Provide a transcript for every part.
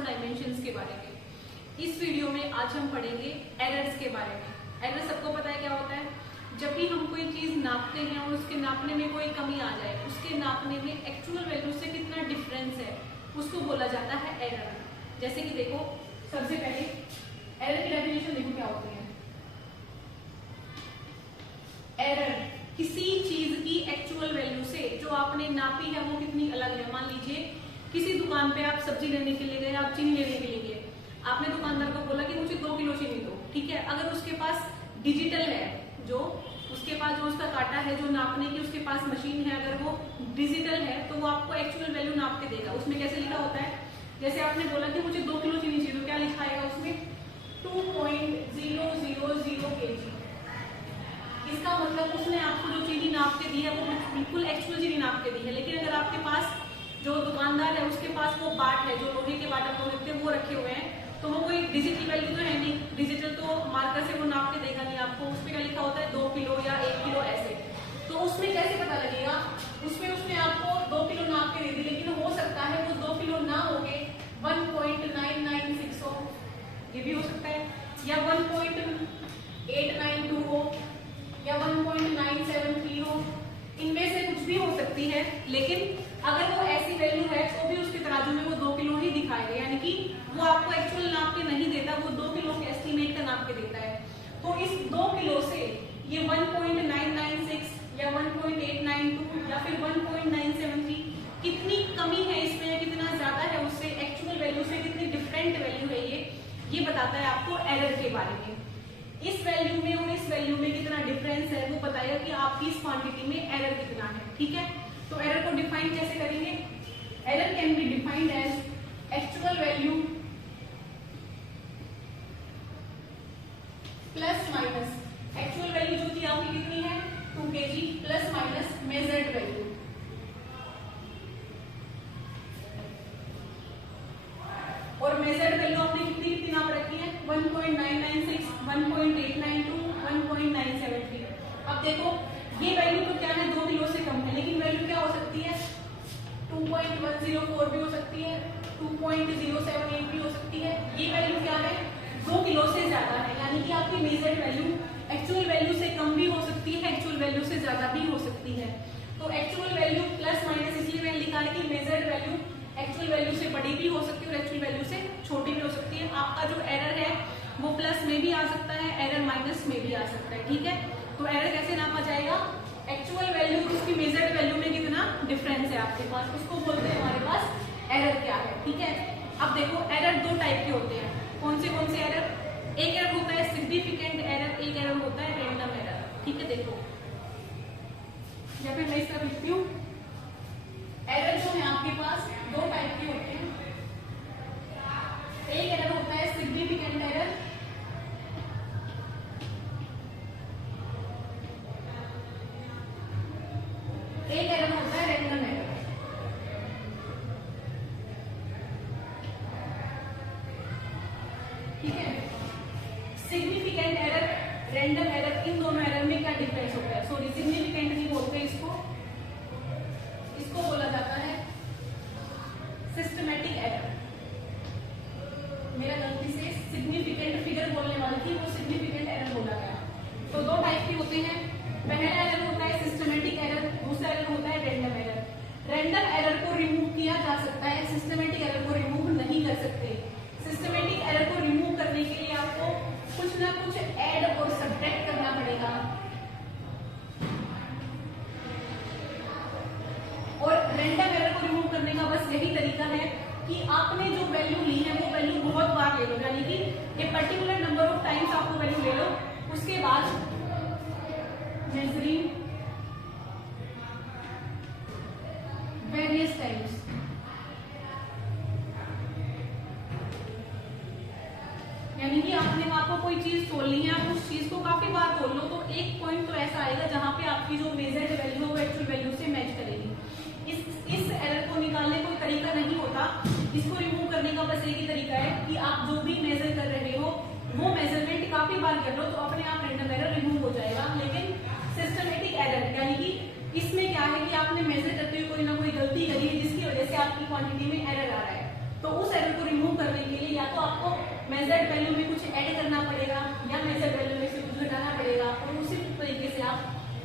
और डायमेंशंस के बारे में। इस वीडियो में आज हम पढ़ेंगे एरर्स के बारे में। एरर सबको पता है क्या होता है? जब भी हम कोई चीज नापते हैं और उसके नापने में कोई कमी आ जाए, उसके नापने में एक्चुअल वैल्यू से कितना डिफरेंस है, उसको बोला जाता है एरर। जैसे कि देखो, सबसे पहले एरर की डेफिनेशन देखो क्या होती है। एरर किसी चीज की एक्चुअल वैल्यू से जो आपने नापी है वो कितनी अलग है। मान लीजिए किसी दुकान पे आप सब्जी लेने के लिए गए, आप चीनी लेने के लिए गए, आपने दुकानदार को बोला कि मुझे 2 किलो चीनी दो, ठीक है। अगर उसके पास डिजिटल है, जो उसके पास जो उसका काटा है, जो नापने की उसके पास मशीन है, अगर वो डिजिटल है तो वो आपको एक्चुअल वैल्यू नाप के देगा। उसमें कैसे लिखा होता है, जैसे आपने बोला कि मुझे 2 किलो चीनी चाहिए, तो क्या लिखा आएगा उसमें 2.000 kg। इसका मतलब उसने आपको जो चीनी नाप के दी है वो बिल्कुल एक्चुअल चीनी नाप के दी है। लेकिन अगर आपके पास जो दुकानदार है उसके पास वो बाट है, जो लोहे के बाट आपको देते हैं वो रखे हुए हैं, तो वो कोई डिजिटल वैल्यू तो है नहीं। डिजिटल तो मार्कर से वो नाप के देगा नहीं आपको। उसमें क्या लिखा होता है 2 किलो या 1 किलो ऐसे। तो उसमें कैसे पता लगेगा? उसमें उसने आपको 2 किलो नाप के दे दी, लेकिन हो सकता है वो 2 किलो ना हो के 1.996 हो, ये भी हो सकता है, या 1.892 हो, या 1.973 हो। इनमें से कुछ भी हो सकती है। लेकिन अगर वो ऐसी वैल्यू है तो भी उसके तराजू में वो 2 किलो ही दिखाएगा, यानी कि वो आपको एक्चुअल नाप के नहीं देता, वो 2 किलो के एस्टीमेट का नाप के देता है। तो इस 2 किलो से ये 1.996 या 1.892 या फिर 1.973 कितनी कमी है इसमें, कितना ज्यादा है उससे, एक्चुअल वैल्यू से कितनी डिफरेंट वैल्यू है, ये बताता है आपको एरर के बारे में। इस वैल्यू में और इस वैल्यू में कितना डिफरेंस है वो बताएगा कि आपकी इस क्वांटिटी में एरर कितना है, ठीक है। तो एरर को डिफाइन कैसे करेंगे? Error can be defined as actual value plus minus, actual value जो थी आपकी कितनी है 2 kg, plus minus measured value. और मेजर्ड वैल्यू आपने कितनी कितनी नाप रखी है 1.996, 1.892, 1.973। अब देखो ये वैल्यू तो क्या है 2 किलो से कम है, लेकिन वैल्यू क्या हो सकती है 2.104 भी हो सकती है, 2.078 भी हो सकती है। ये वैल्यू क्या है 2 किलो से ज्यादा है, यानी कि आपकी मेजर्ड वैल्यू एक्चुअल वैल्यू से कम भी हो सकती है, एक्चुअल वैल्यू से ज्यादा भी हो सकती है। तो एक्चुअल वैल्यू प्लस माइनस इसलिए मैंने लिखा है कि मेजर्ड वैल्यू एक्चुअल वैल्यू से बड़ी भी हो सकती है और एक्चुअल वैल्यू से छोटी भी हो सकती है। आपका जो एरर है वो प्लस में भी आ सकता है, एरर माइनस में भी आ सकता है, ठीक है। तो एरर कैसे नापा जाएगा? एक्चुअल वैल्यू उसकी मेजर्ड वैल्यू में कितना डिफरेंस है आपके पास, उसको बोलते हैं हमारे पास एरर क्या है, ठीक है। अब देखो एरर 2 टाइप के होते हैं। कौन से एरर? एक एरर होता है सिग्निफिकेंट एरर, एक एरर होता है रैंडम एरर, ठीक है। देखो या फिर मैं इस तरह लिखती हूँ, एरर जो है आपके पास 2 टाइप के होते हैं। एक एरर होता है सिग्निफिकेंट एरर, एक एरर होता है रैंडम एरर। ठीक है, सिग्निफिकेंट एरर, रैंडम एरर, इन दोनों एरर में क्या डिफरेंस होता है? सॉरी, सिग्निफिकेंट नहीं बोलते इसको बोला जाता है सिस्टमैटिक एरर। मेरा गलती से सिग्निफिकेंट फिगर बोलने वाली थी, वो सिग्निफिकेंट एरर बोला गया। तो 2 टाइप के होते हैं। पहला एरर होता है सिस्टमैटिक एरर, दूसरा एरर होता है रैंडम एरर। रैंडम एरर को रिमूव किया जा सकता है, सिस्टमैटिक एरर को रिमूव नहीं कर सकते। सिस्टमैटिक एरर को रिमूव करने के लिए आपको कुछ ना कुछ ऐड और सब्ट्रैक्ट करना पड़ेगा, और रैंडम एरर को रिमूव करने का बस यही तरीका है कि आपने जो वैल्यू ली है वो वैल्यू बहुत बार ले लो, यानी कि एक पर्टिकुलर नंबर ऑफ टाइम्स आपको वैल्यू ले लो, उसके बाद मेजरिंग वेरियस टाइम्स, यानी कि आपको कोई चीज तोलनी है, आप उस चीज को काफी बार तोल लो, तो एक पॉइंट तो ऐसा आएगा जहां पे आपकी जो मेजर्ड वैल्यू है वो एक्चुअल वैल्यू से मैच करेगी। इस एरर को निकालने कोई तरीका नहीं होता, इसको रिमूव करने का बस एक ही तरीका है कि आप जो भी मेजर कर रहे हो वो मेजरमेंट काफी बार कर लो, तो अपने आप रैंडम एरर रिमूव हो जाएगा। लेकिन सिस्टमैटिक एरर यानी कि इसमें क्या है कि आपने मेजर करते हुए कोई ना कोई गलती करी है जिसकी वजह से आपकी क्वांटिटी में एरर आ रहा है, तो उस एरर को रिमूव करने या तो आपको मेजर्ड वैल्यू में कुछ ऐड करना पड़ेगा या मेजर्ड वैल्यू में से कुछ घटाना पड़ेगा, और उसी तरीके से आप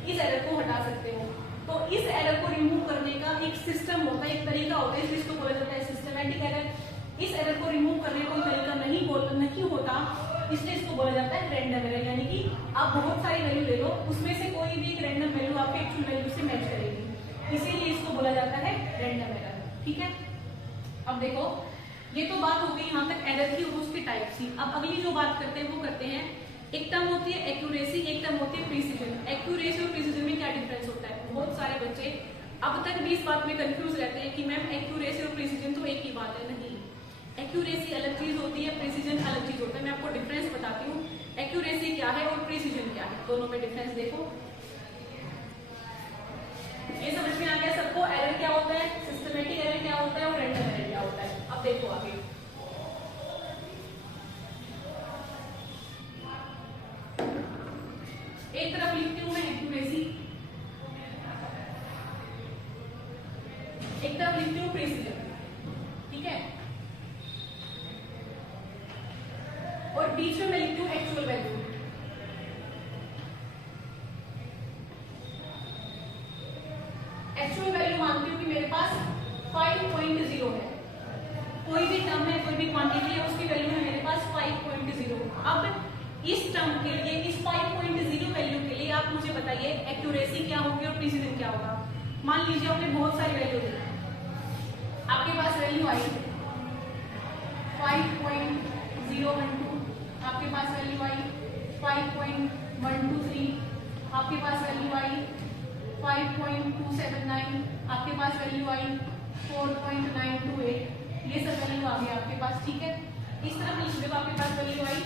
इस एरर को हटा सकते हो। तो इस एरर को रिमूव करने का एक सिस्टम होता है, एक तरीका होता है, जिसको बोला जाता है सिस्टमैटिक एरर। इस एरर को रिमूव करने का कोई तरीका नहीं होता, इसलिए इसको बोला जाता है रैंडम एरर। यानी कि आप बहुत सारी वैल्यू ले लो, उसमें से कोई भी एक रैंडम वैल्यू आपके एक्चुअल वैल्यू से मैच करेगी, इसीलिए इसको बोला जाता है रैंडम एरर। ठीक है, अब देखो ये तो बात हो गई यहाँ तक एरर की और उसके टाइप्स की। अब अगली जो बात करते हैं वो करते हैं, एक टर्म होती है एक्यूरेसी, एक टर्म होती है प्रिसीजन। एक्यूरेसी और प्रिसीजन में क्या डिफरेंस होता है? बहुत सारे बच्चे अब तक भी इस बात में कंफ्यूज रहते हैं कि मैम एक्यूरेसी और प्रिसीजन तो एक ही बात है। नहीं, एक्यूरेसी अलग चीज होती है, प्रिसीजन अलग चीज होता है। मैं आपको डिफरेंस बताती हूँ, एक्यूरेसी क्या है और प्रिसीजन क्या है, दोनों में डिफरेंस देखो। ये समझ में आ गया सबको? एरर क्या होता है, सिस्टमैटिक एरर क्या होता है और रैंडम एरर क्या होता है। अब देखो आगे, एक तरफ लिखती हूँ मैं एक्यूरेसी, एक तरफ लिखती हूँ प्रिसीजन। ठीक है, और बीच में मैं लिखती हूँ एक्चुअल वैल्यू। एक्चुअल वैल्यू मानती हूँ कि मेरे पास 5.0 है, कोई भी टर्म है, कोई भी क्वांटिटी है, उसकी वैल्यू है मेरे पास 5.0। अब इस टर्म के लिए, इस 5.0 वैल्यू के लिए आप मुझे बताइए एक्यूरेसी क्या होगी और प्रिसीजन क्या होगा। मान लीजिए आपने बहुत सारी वैल्यू दी, आपके पास वैल्यू आई 5.012, आपके पास वैल्यू आई 5.123, आपके पास वैल्यू आई 5.279, आपके पास वैल्यू आई 4.928, ये सब वैल्यू आ गई आपके पास। ठीक है, इस तरफ लिख दो, आपके पास वैल्यू आई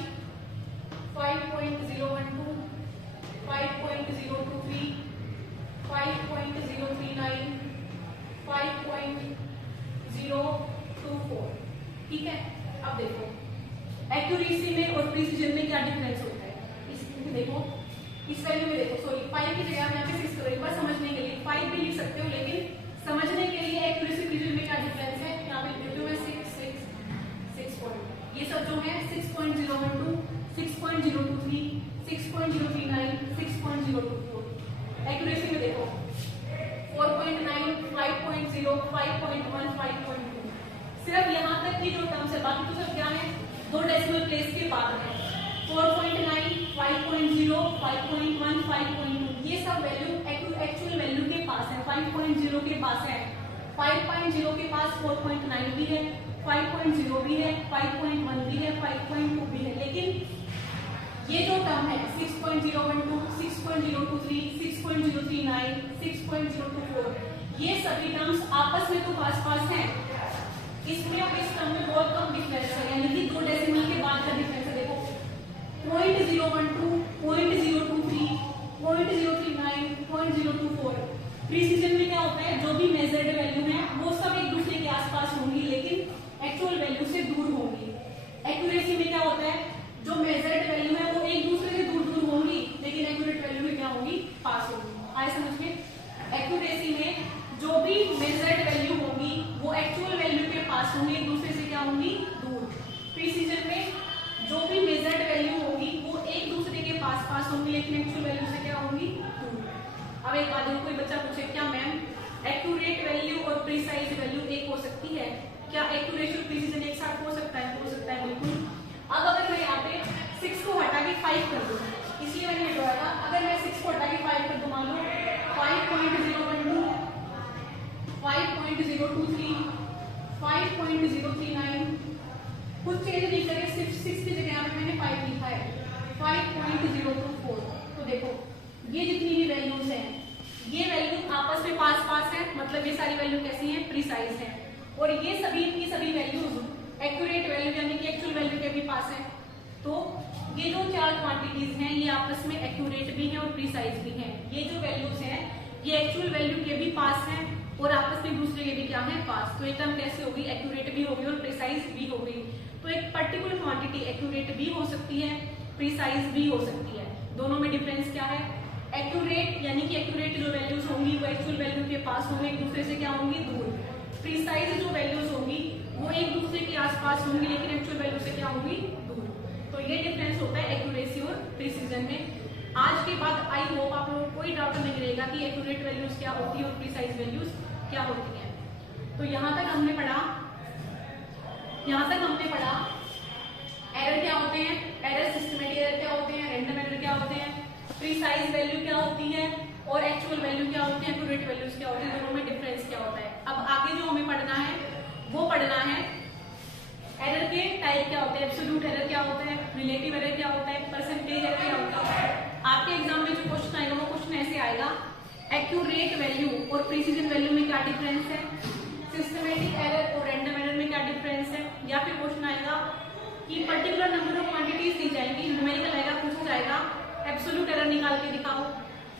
5.012, 5.023, 5.039, 5.024। ठीक है, अब देखो एक्यूरेसी में और प्रिसीजन में क्या डिफरेंस होता है। इसमें देखो, इस वैल्यू में देखो, सॉरी 5 की जगह यहाँ पे 6 करो, एक बार समझने के लिए 5 भी लिख सकते हो, लेकिन समझने के लिए एक्यूरेसी प्रिसीजन में क्या डिफरेंस है यहाँ पे लिखते हुए 6 पॉइंट, ये सब जो है 6.012, 6.023, 6.039, 6.024। एक्यूरेसी में देखो 4.9, 5.0, 5.1, 5.2। सिर्फ यहाँ तक की जो टर्म्स है, बाकी तो सब क्या है, 2 डेसिमल प्लेस के बाद है। 4.9, 5.0, 5.1, 5.2, ये सब वैल्यू एक्चुअल वैल्यू के पास है, 5.0 के पास है, 5.0 के पास 4.9 भी है, 5.0 भी है, 5.1 भी है, 5.2 भी है। लेकिन ये जो टर्म है 6.012, 6.023, 6.039, 6.024, ये सभी टर्म्स आपस में तो पास पास हैं, इसमें और इस टर्म में बहुत कम डिफरेंस है, यानी कि 2 डेसिमल के बाद का डिफरेंस है। देखो 0.012, 0.023, 0.039, 0.024। प्रिसीजन में क्या होता है, जो भी मेजर्ड वैल्यू है वो सब एक दूसरे के आसपास होंगी, लेकिन एक्चुअल वैल्यू से दूर होंगी। एक्यूरेसी में क्या होता है, जो मेजर्ड वैल्यू है वो एक दूसरे से दूर दूर होंगी, लेकिन एक्यूरेट वैल्यू में क्या होंगी, पास होंगी। आए समझ में? एक्यूरेसी में जो भी मेजर्ड वैल्यू होंगी वो एक्चुअल वैल्यू के पास होंगी, एक दूसरे से क्या होंगी, दूर। प्रिसीजन में जो भी मेजर्ड वैल्यू होगी वो एक दूसरे के पास होंगी, लेकिन एक्चुअल वैल्यू से क्या होंगी, दूर। अब एक बात, कोई बच्चा पूछे क्या मैम एक्यूरेट वैल्यू और प्रिसाइज वैल्यू एक हो सकती है क्या? एक्यूरेसी और प्रिसीजन एक साथ हो सकता है? हो सकता है, बिल्कुल। अब अगर मैं यहाँ पे 6 को हटा के 5 कर दूँ, इसलिए मैंने हटवाया था, अगर मैं 6 को हटा के 5 कर दूँ, मान लो 5.012, 5.023, 5.039, कुछ चेंज नहीं करे, सिर्फ 6 की जगह पे मैंने 5 लिखा है, 5.024। तो देखो ये जितनी भी वैल्यूज हैं, ये वैल्यू आपस में पास पास है, मतलब ये सारी वैल्यू कैसी हैं, प्रिसाइज हैं, और ये सभी की सभी वैल्यूज एक्यूरेट वैल्यू यानी कि एक्चुअल वैल्यू के भी पास है। तो ये जो 4 क्वांटिटीज हैं ये आपस में एक्यूरेट भी हैं और प्रिसाइज भी हैं। ये जो वैल्यूज हैं ये एक्चुअल वैल्यू के भी पास हैं और आपस में दूसरे के भी क्या है, पास। तो एक टर्म कैसे होगी, एक्यूरेट भी होगी और प्रिसाइज भी होगी। तो एक पर्टिकुलर क्वांटिटी एक्यूरेट भी हो सकती है, प्रिसाइज भी हो सकती है। दोनों में डिफरेंस क्या है, एक्यूरेट यानी कि एक्यूरेट जो वैल्यूज होंगी वो एक्चुअल वैल्यू के पास होंगे, एक दूसरे से क्या होंगी, दूर। प्रिसाइज जो वैल्यूज होंगी वो एक दूसरे के आसपास होंगी लेकिन एक्चुअल वैल्यू से क्या होंगी, दूर। तो ये डिफरेंस होता है एक्यूरेसी और प्रिसीजन में। आज के बाद आई होप आप लोगों को कोई डाउट नहीं रहेगा कि एक्यूरेट वैल्यूज क्या होती है और प्रिसाइज वैल्यूज क्या होती हैं। तो यहाँ तक हमने पढ़ा एरर क्या होते हैं, एरर सिस्टमेटिक एरर क्या होते हैं, रैंडम एरर क्या होते हैं, प्रिसाइज वैल्यू क्या होती है और एक्चुअल वैल्यू क्या होती है, एक्यूरेट वैल्यूज क्या होती है, दोनों में डिफरेंस क्या होता है। अब आगे जो हमें पढ़ना है वो पढ़ना है एरर के टाइप क्या होते हैं, एब्सोल्यूट एरर क्या होता है, रिलेटिव एरर क्या होता है, परसेंटेज एरर क्या होता है। आपके एग्जाम में जो क्वेश्चन आएगा वो क्वेश्चन ऐसे आएगा, एक्यूरेट वैल्यू और प्रिसीजन वैल्यू में क्या डिफरेंस है, सिस्टमेटिक एरर और रैंडम एरर में क्या डिफरेंस है। या फिर क्वेश्चन आएगा कि पर्टिकुलर नंबर ऑफ क्वांटिटीज दी जाएंगी, न्यूमेरिकल आएगा, पूछा जाएगा एब्सोल्यूट एरर निकाल के दिखाओ,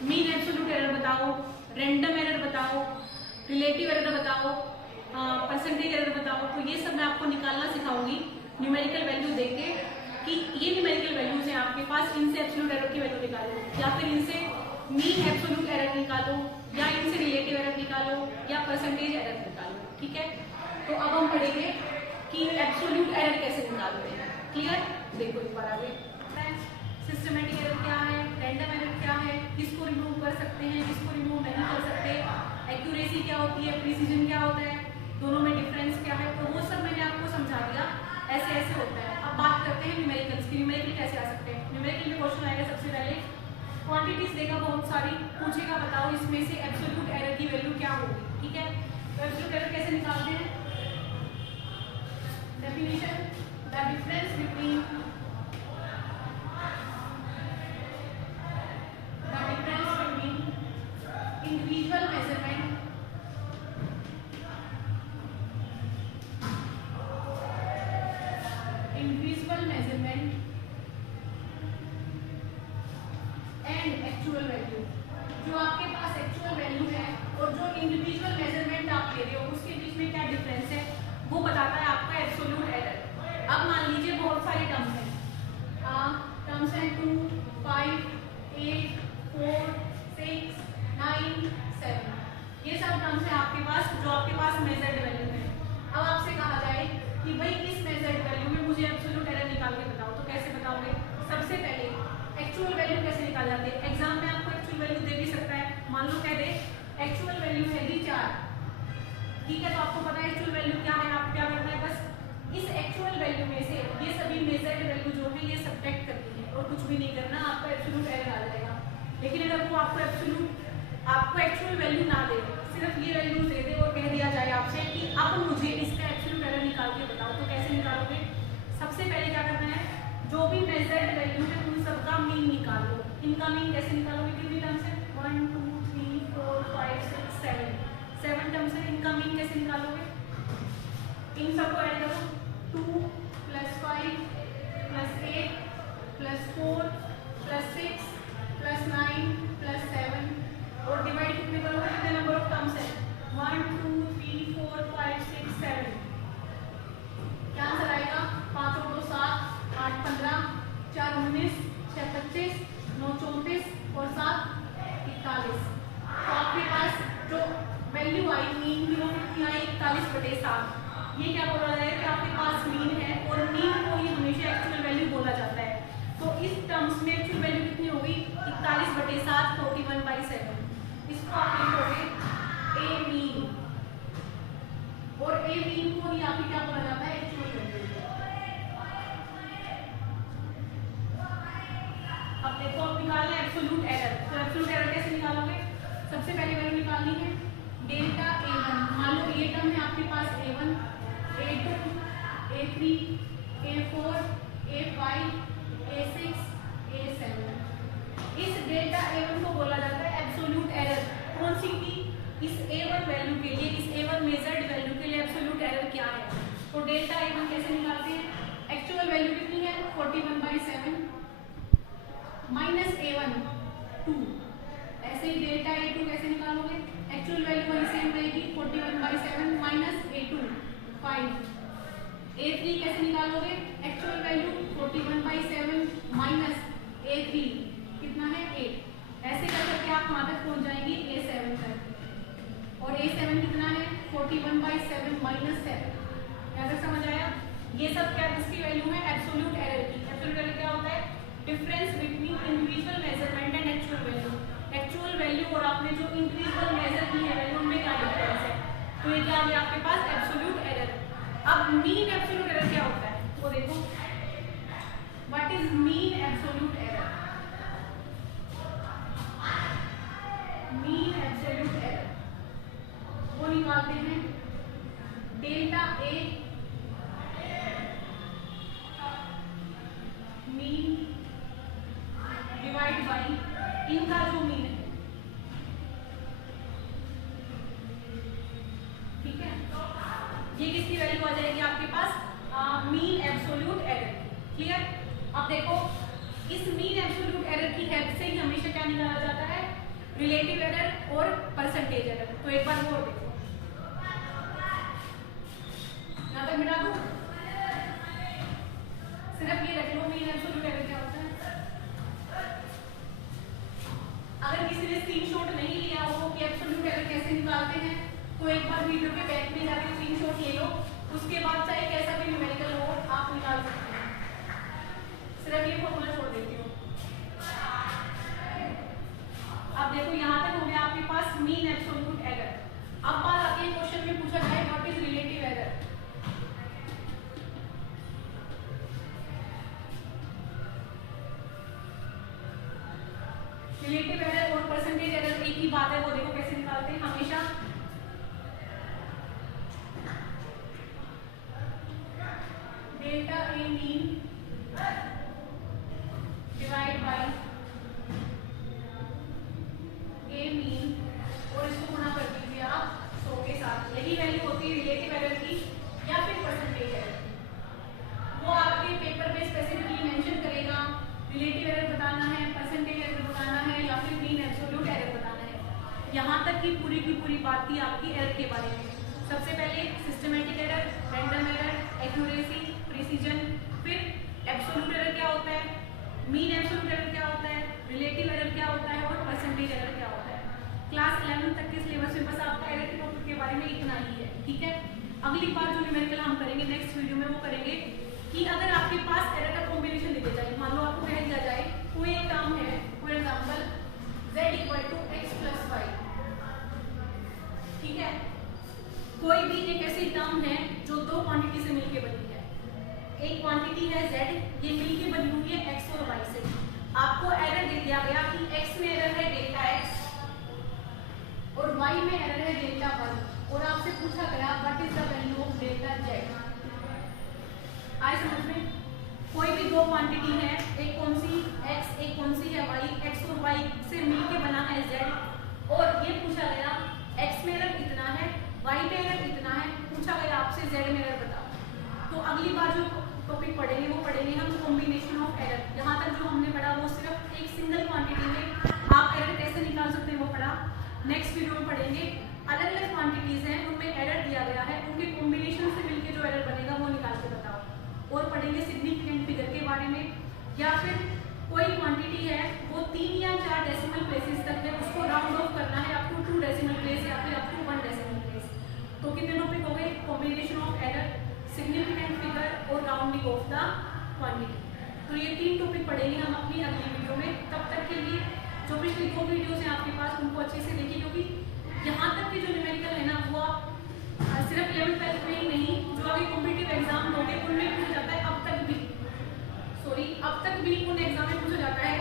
मीन एब्सोल्यूट एरर बताओ, रैंडम एरर बताओ, रिलेटिव एरर बताओ, परसेंटेज एरर बताओ। तो ये सब मैं आपको निकालना सिखाऊंगी न्यूमेरिकल वैल्यू देके कि ये न्यूमेरिकल वैल्यूज हैं आपके पास, इनसे एब्सोल्यूट एरर की वैल्यू निकालो या फिर इनसे मीन एब्सोल्यूट एरर निकालो या इनसे रिलेटिव एरर निकालो या परसेंटेज एरर निकालो। ठीक है, तो अब हम पढ़ेंगे कि एब्सोल्यूट एरर कैसे निकालते हैं। क्लियर, देखो एक बार आगे। सिस्टमेटिक एरर क्या है, रैंडम एरर क्या है, किसको रिमूव कर सकते हैं, किसको रिमूव नहीं कर सकते, एक्यूरेसी क्या होती है, प्रिसीजन क्या होता है, दोनों में डिफरेंस क्या है। तो वो सब मैंने आपको समझा दिया, ऐसे ऐसे होता है। अब बात करते हैं न्यूमेरिकल्स की। न्यूमेरिकल कैसे आ सकते हैं, न्यूमेरिकल में क्वेश्चन आएगा सबसे पहले क्वांटिटीज देगा बहुत सारी, पूछेगा बताओ इसमें से एब्सोल्यूट एरर की वैल्यू क्या होगी। ठीक है, तो एब्सोल्यूट एरर कैसे निकालते हैं, definition the difference between individual measurement and actual value। जो आपके पास एक्चुअल वैल्यू है और जो इंडिविजुअल मेजरमेंट आप ले रहे हो उसके बीच में क्या डिफरेंस है वो बताता है आपका एब्सोल्यूट एरर। अब मान लीजिए बहुत सारे टर्म्स हैं, टर्म्स हैं 2, 5, 8, 4, 6, 9, 7, ये सब टर्म्स है आपके पास जो आपके पास मेजर्ड वैल्यू है। अब आपसे कहा जाए कि भाई इस मेजर्ड वैल्यू में मुझे एब्सोल्यूट एरर निकाल के बताओ, तो कैसे बताओगे। सबसे पहले एक्चुअल वैल्यू कैसे निकाल जाते हैं, एग्जाम में आपको एक्चुअल वैल्यू दे भी सकता है। मान लो कह दे एक्चुअल वैल्यू है दी 4, ठीक है, तो आपको पता है एक्चुअल वैल्यू क्या है, आप क्या करना है बस इस एक्चुअल वैल्यू में से ये सभी मेजर्ड वैल्यू जो है ये सब्ट्रैक्ट करनी है और कुछ भी नहीं करना, आपका एब्सोल्यूट एरर आ जाएगा। लेकिन अगर वो आपको एक्चुअल वैल्यू ना दे, सिर्फ ये वैल्यू दे दे और कह दिया जाए आपसे कि अब मुझे इसका एब्सोल्यूट एरर निकाल के बताओ, तो कैसे निकालोगे। सबसे पहले क्या करना है, जो भी मेजर्ड वैल्यू है उन सबका मीन निकालो। इनका मीन कैसे निकालोगे, कितनी टर्म्स है 1 2 3 4 5 6 7 टर्म्स है, इनका मीन कैसे निकालोगे, इन सबको ऐड करो 2 + 5 + 8 + 4 + 6 + 9 + 7 और डिवाइड कितने करोगे, कितने नंबर ऑफ टर्म्स है 1 2 3 4 5 6 7, क्या आंसर आएगा 5 और 2 7 8 15 4 19 6 25 9 34 और 7 41। तो आपके पास जो वैल्यू आई मीन की वो कितनी आई 41/7। ये क्या बोला जाए कि आपके पास मीन है और मीन को ही हमेशा एक्चुअल वैल्यू बोला जाता है। तो इस टर्म्स में एक्चुअल वैल्यू कितनी होगी 41/7 41/7। इसको आप लिखोगे ए मीन और ए मीन को ही आपको क्या बोला जाता है एक्चुअल वैल्यू। अब देखो आप निकालना है एब्सोल्यूट एरर, तो एब्सोल्यूट एरर कैसे निकालोगे, सबसे पहले वैल्यू निकालनी है डेल्टा A1। मान लो ये टर्म है आपके पास A1 A2 A3 A4 A5 A6 A7। इस डेल्टा A1 को बोला जाता है एब्सोल्यूट एरर। कौन सी की, इस A1 वैल्यू के लिए, इस A1 मेजर्ड वैल्यू के लिए एब्सोल्यूट एरर क्या है। तो डेल्टा A1 कैसे निकालते हैं, एक्चुअल वैल्यू कितनी है 41/7 माइनस A1 2, ऐसे ही डेल्टा A2 कैसे निकालोगे, एक्चुअल वैल्यू वही सेम रहेगी 41/7 माइनस A2 5। A3 कैसे निकालोगे, एक्चुअल वैल्यू 41/7 माइनस A3 कितना है 8। ऐसे कर करके आप वहां तक पहुंच जाएंगे A7 तक, और A7 कितना है 41/7 माइनस 7, क्या कर ये सब क्या किसकी वैल्यू है? एब्सोल्यूट एरर की। एब्सोल्यूट एरर क्या होता है? Difference between individual measurement and actual value. Actual value और आपने जो इंडिविजुअल मेजर की है वैल्यू में क्या डिफरेंस है? तो ये क्या आ गया आपके पास? Absolute error. अब मीन एब्सोल्यूट एरर क्या होता है वो देखो। What is mean absolute error? Mean absolute error वो निकालते हैं delta a mean divide by इनका जो मीन है, ठीक है। ये किसकी वैल्यू आ जाएगी आपके पास? Mean absolute error. क्लियर? अब देखो इस मीन एब्सोल्यूट एरर की हेल्प से ही हमेशा क्या निकाला जाता है? रिलेटिव एरर और परसेंटेज एरर। तो एक बार वो देखो, यहां तक मिटा दूं, सिर्फ ये रख लो मीन एब्सोल्यूट एरर क्या होता है। अगर किसी ने स्क्रीनशॉट नहीं लिया हो कि एब्सोल्यूट एरर कैसे निकालते हैं तो एक बार वीडियो के बैक में जाके स्क्रीनशॉट ले लो, उसके बाद चाहे कैसा भी न्यूमेरिकल हो आप निकाल सकते हैं। सिर्फ ये फॉर्मूला छोड़ देती हूँ। अब देखो यहाँ तक हो गया आपके पास मीन एब्सोल्यूट एरर। अब बात आती है क्वेश्चन में पूछा जाए what is relative error. Relative error और परसेंटेज एरर एक ही बात है, वो देखो कैसे निकालते हैं हमेशा। Delta a mean divide by A mean और इसको गुणा कर दीजिए आप 100 के साथ। यही वैल्यू होती है रिलेटिव एरर की या फिर परसेंटेज एरर। वो आपके पेपर में स्पेसिफिकली मेंशन करेगा रिलेटिव एरर बताना है, परसेंटेज एरर बताना है या फिर मीन एब्सोल्यूट एरर बताना है। यहाँ तक की पूरी बात थी आपकी एरर के बारे में। सबसे पहले systematic error, random error, accuracy, precision, फिर एब्सोल्यूट एरर क्या होता है, मीन एब्सोल्यूट एरर क्या होता है, रिलेटिव एरर क्या होता है और परसेंटेज एरर क्या होता है। क्लास 11 तक के सिलेबस में बस आपका एरर के टॉपिक के बारे में इतना ही है, ठीक है। अगली बार जो न्यूमेरिकल हम करेंगे नेक्स्ट वीडियो में वो करेंगे कि अगर आपके पास एरर का कॉम्बिनेशन दिया जाए, मान लो आपको कह दिया जाए कोई एक टर्म है, for example z = x + y, ठीक है। कोई भी एक ऐसी टर्म है जो दो क्वांटिटी से मिलकर बनी है। एक क्वांटिटी है z, ये मिलकर बनी हुई है x और y से। आपको एरर दे दिया गया कि x में एरर है डेल्टा x और y में एरर है डेल्टा y, और आपसे पूछा गया what is the value of delta z। आए समझ में? कोई भी दो क्वांटिटी है, एक कौन सी x, एक कौन सी है y, x और y से मिलके बना है z, और ये पूछा गया x में एरर इतना है, y में एरर इतना है, पूछा गया आपसे z में एरर बताओ। तो अगली बार जो टॉपिक पढ़ेंगे वो पढ़ेंगे हम कॉम्बिनेशन ऑफ एरर। यहाँ तक जो हमने पढ़ा वो सिर्फ एक सिंगल क्वांटिटी में आप एरर कैसे निकाल सकते हैं वो पढ़ा। नेक्स्ट वीडियो में पढ़ेंगे अलग अलग क्वांटिटीज हैं उनमें एरर दिया गया है, उनके कॉम्बिनेशन से मिलकर जो एरर बनेगा वो निकाल के बताओ। और पढ़ेंगे सिग्निफिकेंट फिगर के बारे में, या फिर कोई क्वांटिटी है वो 3 या 4 डेसिमल प्लेसेस तक है, उसको राउंड ऑफ करना है अप टू 2 डेसिमल प्लेस या फिर अप टू 1 डेसिमल प्लेस। तो कितने टॉपिक हो गए? Combination of error, significant figure और राउंडिंग ऑफ द क्वांटिटी। तो ये 3 टॉपिक पढ़ेंगे हम अपनी अगली वीडियो में। तब तक के लिए जो पिछली 2 वीडियोस हैं आपके पास उनको अच्छे से देखिए, क्योंकि यहाँ तक के जो न्यूमेरिकल है ना वो आप सिर्फ 11th 12th में ही नहीं, जो अभी कॉम्पिटिटिव एग्जाम होंगे उनमें पूछा जाता है। अब तक भी उन एग्जाम में पूछा जाता है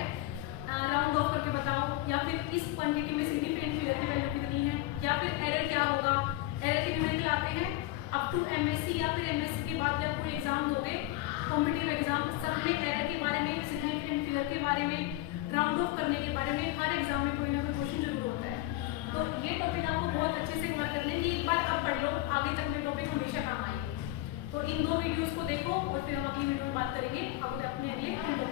राउंड ऑफ करके बताओ, या फिर इस क्वांटिटी में सिग्निफिकेंट फिगर की वैल्यू कितनी है, या फिर एरर क्या होगा। एरर के न्यूमेरिकल आते हैं अप टू एमएससी, या फिर एमएससी के बाद जब कोई एग्जाम दोगे कॉम्पिटिटिव एग्जाम, सब में एरर के बारे में, सिग्निफिकेंट फिगर के बारे में, राउंड ऑफ करने के बारे में हर एग्जाम में कोई ना कोई क्वेश्चन जरूर होता है। तो ये टॉपिक आपको बहुत अच्छे से कवर कर लेंगे, एक बार अब पढ़ लो, आगे तक में टॉपिक हमेशा काम आएंगे। तो इन 2 वीडियोस को देखो और फिर हम अगली वीडियो में बात करेंगे अब अपने अगले